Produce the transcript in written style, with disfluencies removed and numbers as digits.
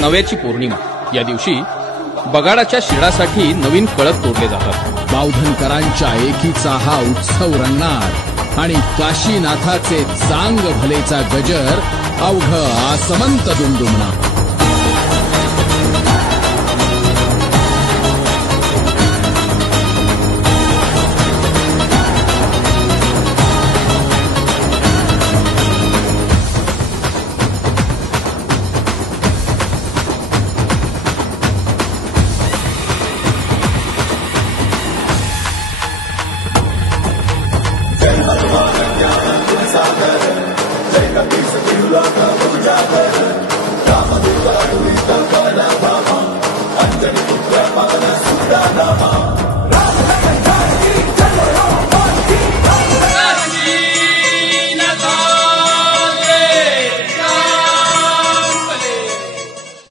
नव्याची पौर्णिमा या दिवशी बगाडाच्या शिडासाठी नवीन कळप तोडले जातात. बावधनकरांच्या एकीचा हा उत्सव रंगणार आणि काशीनाथाचे चांग भलेचा गजर अवघ आसमंत दुमदुमणार.